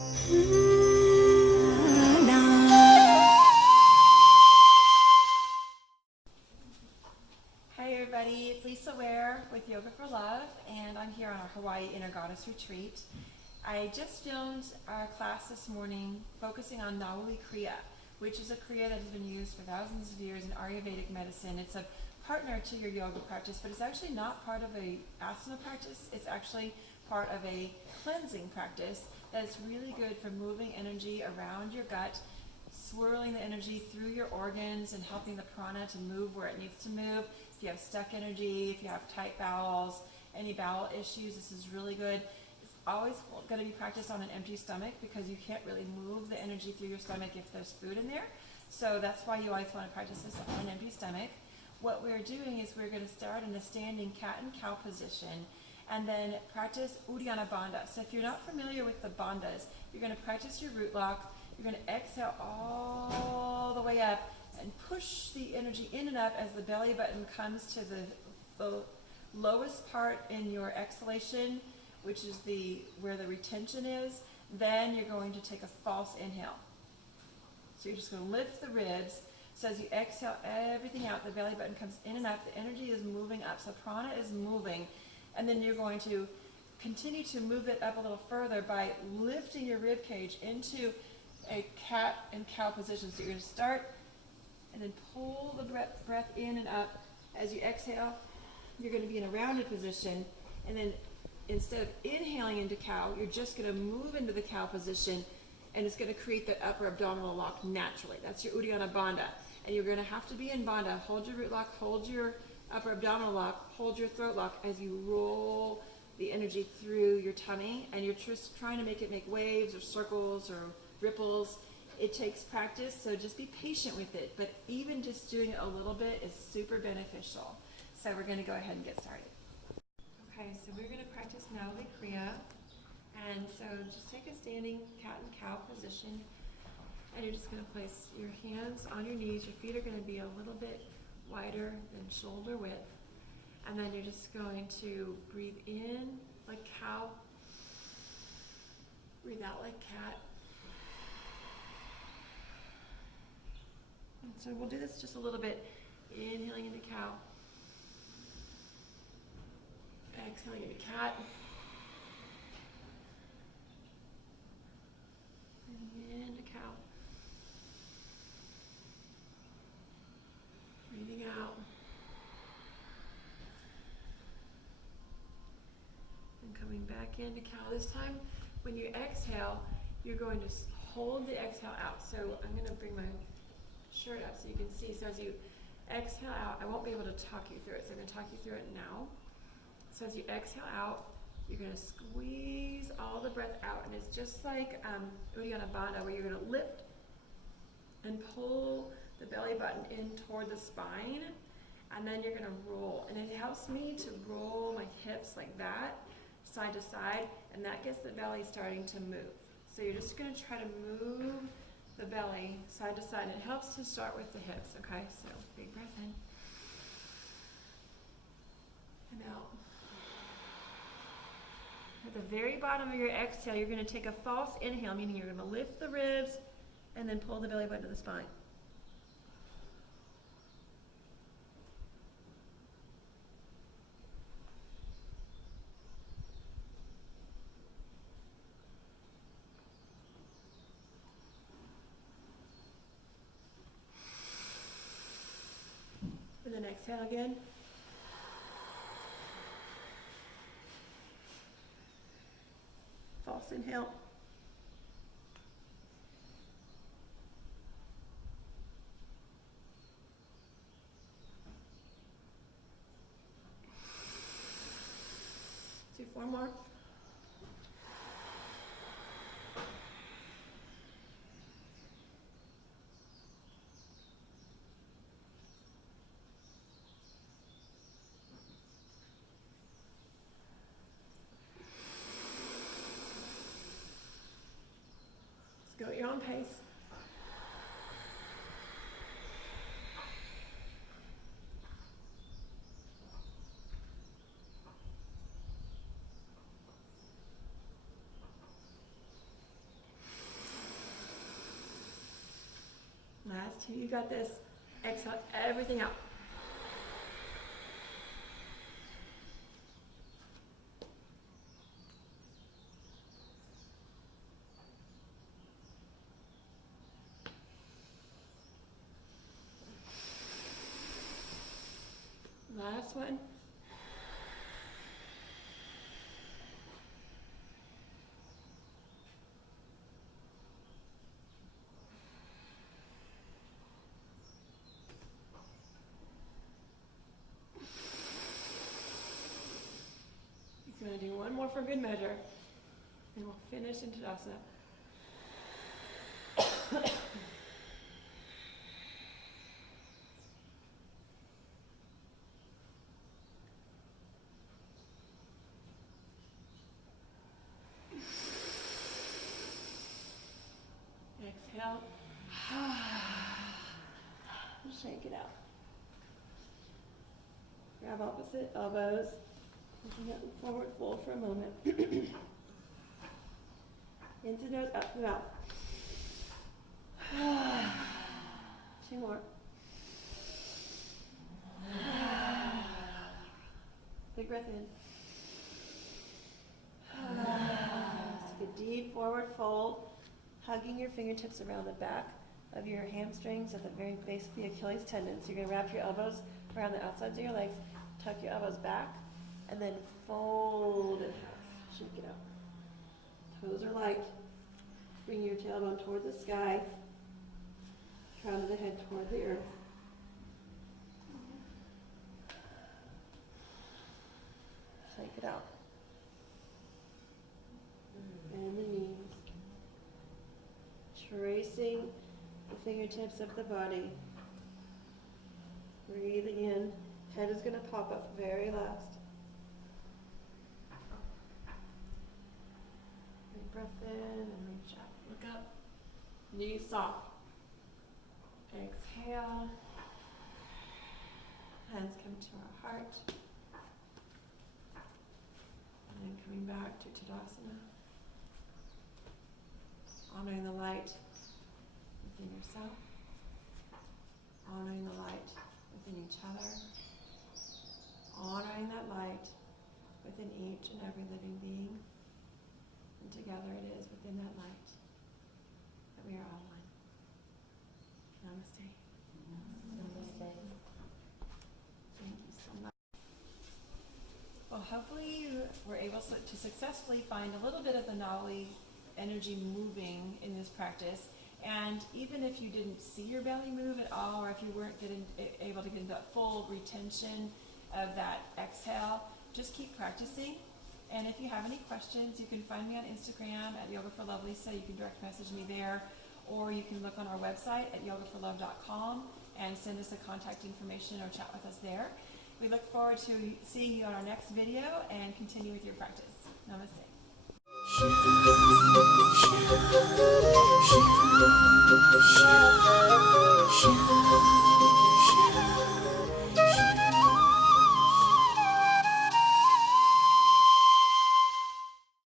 Hi everybody, it's Lisa Ware with Yoga for Love, and I'm here on our Hawaii Inner Goddess Retreat. I just filmed our class this morning focusing on Nauli Kriya, which is a Kriya that has been used for thousands of years in Ayurvedic medicine. It's a partner to your yoga practice, but it's actually not part of a asana practice. It's actually part of a cleansing practice that is really good for moving energy around your gut, swirling the energy through your organs and helping the prana to move where it needs to move. If you have stuck energy, if you have tight bowels, any bowel issues, this is really good. It's always going to be practiced on an empty stomach because you can't really move the energy through your stomach if there's food in there. So that's why you always want to practice this on an empty stomach. What we're doing is we're going to start in a standing cat and cow position and then practice Uddiyana Bandha. So if you're not familiar with the bandhas, you're going to practice your root lock. You're going to exhale all the way up and push the energy in and up as the belly button comes to the lowest part in your exhalation, which is where the retention is. Then you're going to take a false inhale. So you're just going to lift the ribs. So as you exhale everything out, the belly button comes in and up. The energy is moving up. So prana is moving. And then you're going to continue to move it up a little further by lifting your rib cage into a cat and cow position. So you're going to start and then pull the breath in and up. As you exhale, you're going to be in a rounded position. And then instead of inhaling into cow, you're just going to move into the cow position, and it's going to create that upper abdominal lock naturally. That's your Uddiyana Bandha. And you're going to have to be in Bandha. Hold your root lock, hold your upper abdominal lock, hold your throat lock as you roll the energy through your tummy, and you're just trying to make it make waves or circles or ripples. It takes practice, so just be patient with it, but even just doing it a little bit is super beneficial. So we're going to go ahead and get started. Okay, so we're going to practice Nauli Kriya, and so just take a standing cat and cow position, and you're just going to place your hands on your knees. Your feet are going to be a little bit wider than shoulder width, and then you're just going to breathe in like cow, breathe out like cat. And so we'll do this just a little bit, inhaling into cow, exhaling into cat, breathing into cow, breathing out, and coming back into cow. This time, when you exhale, you're going to hold the exhale out. So I'm going to bring my shirt up so you can see. So as you exhale out, I won't be able to talk you through it, so I'm going to talk you through it now. So as you exhale out, you're going to squeeze all the breath out, and it's just like Uddiyana Bandha, where you're going to lift and pull the belly button in toward the spine, and then you're going to roll. And it helps me to roll my hips like that, side to side, and that gets the belly starting to move. So you're just going to try to move the belly side to side. It helps to start with the hips, okay? So big breath in and out. At the very bottom of your exhale, you're going to take a false inhale, meaning you're going to lift the ribs and then pull the belly button to the spine. And then exhale again. False inhale. Do 4 more. Go at your own pace. Last two, you got this. Exhale everything out. Last one. You're going to do one more for good measure, and we'll finish in Tadasana. Exhale. Shake it out. Grab opposite elbows. Looking at the forward fold for a moment. Into nose, up and out. Two more. Big breath in. Take a deep forward fold, hugging your fingertips around the back of your hamstrings at the very base of the Achilles tendon. So you're going to wrap your elbows around the outsides of your legs, tuck your elbows back, and then fold in half. Shake it out. Toes are light. Bring your tailbone toward the sky. Crown of the head toward the earth. Shake it out. Bend the knees. Tracing the fingertips of the body. Breathing in. Head is going to pop up very last. Big breath in and reach up. Look up. Knees soft. Exhale. Hands come to our heart. And then coming back to Tadasana. Honoring the light within yourself. Honoring the light within each other. Honoring that light within each and every living being. And together it is within that light that we are all one. Namaste. Namaste. Thank you so much. Well, hopefully you were able to successfully find a little bit of the Nauli energy moving in this practice. And even if you didn't see your belly move at all, or if you weren't able to get that full retention of that exhale, just keep practicing. And if you have any questions, you can find me on Instagram at Yoga for Love Lisa. You can direct message me there, or you can look on our website at yogaforlove.com and send us a contact information or chat with us there. We look forward to seeing you on our next video and continue with your practice. Namaste.